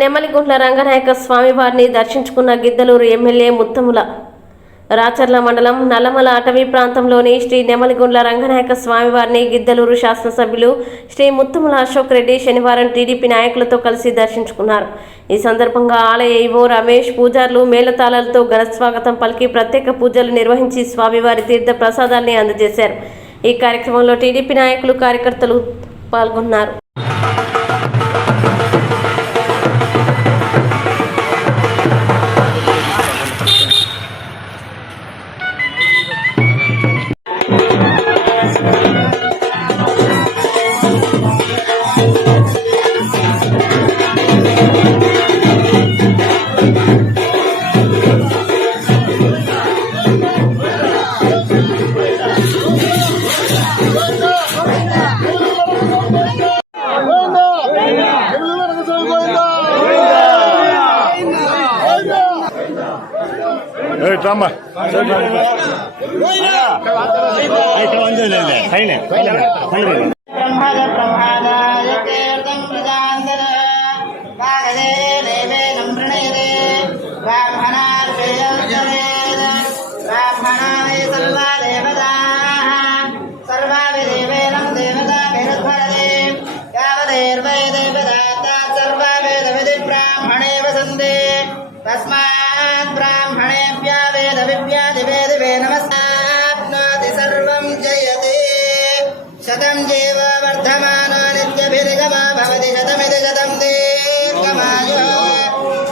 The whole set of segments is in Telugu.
నెమలిగుండ్ల రంగనాయక స్వామి వారిని దర్శించుకున్న గిద్దలూరు ఎమ్మెల్యే ముత్తముల రాచర్ల మండలం నల్లమల అటవీ ప్రాంతంలోని శ్రీ నెమలిగుండ్ల రంగనాయక స్వామి వారిని గిద్దలూరు శాసనసభ్యులు శ్రీ ముత్తముల అశోక్ రెడ్డి శనివారం టీడీపీ నాయకులతో కలిసి దర్శించుకున్నారు. ఈ సందర్భంగా ఆలయ ఈవో రమేష్ పూజారులు మేళతాళాలతో ఘనస్వాగతం పలికి ప్రత్యేక పూజలు నిర్వహించి స్వామివారి తీర్థ ప్రసాదాన్ని అందజేశారు. ఈ కార్యక్రమంలో టీడీపీ నాయకులు కార్యకర్తలు పాల్గొన్నారు. तस्मात् ब्राह्मणेभ्यः वेद विद्यादिवेदिवे नमस्ताप्नोति सर्वं जयते शतं जीव वर्धमानो नित्यभिर्गमा भवति शतमिति शतं दीर्घमायुः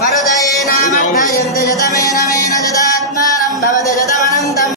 मरुदये नामर्थयन्ति शतमेन मेन शतात्मानं भवति शतमनन्तम्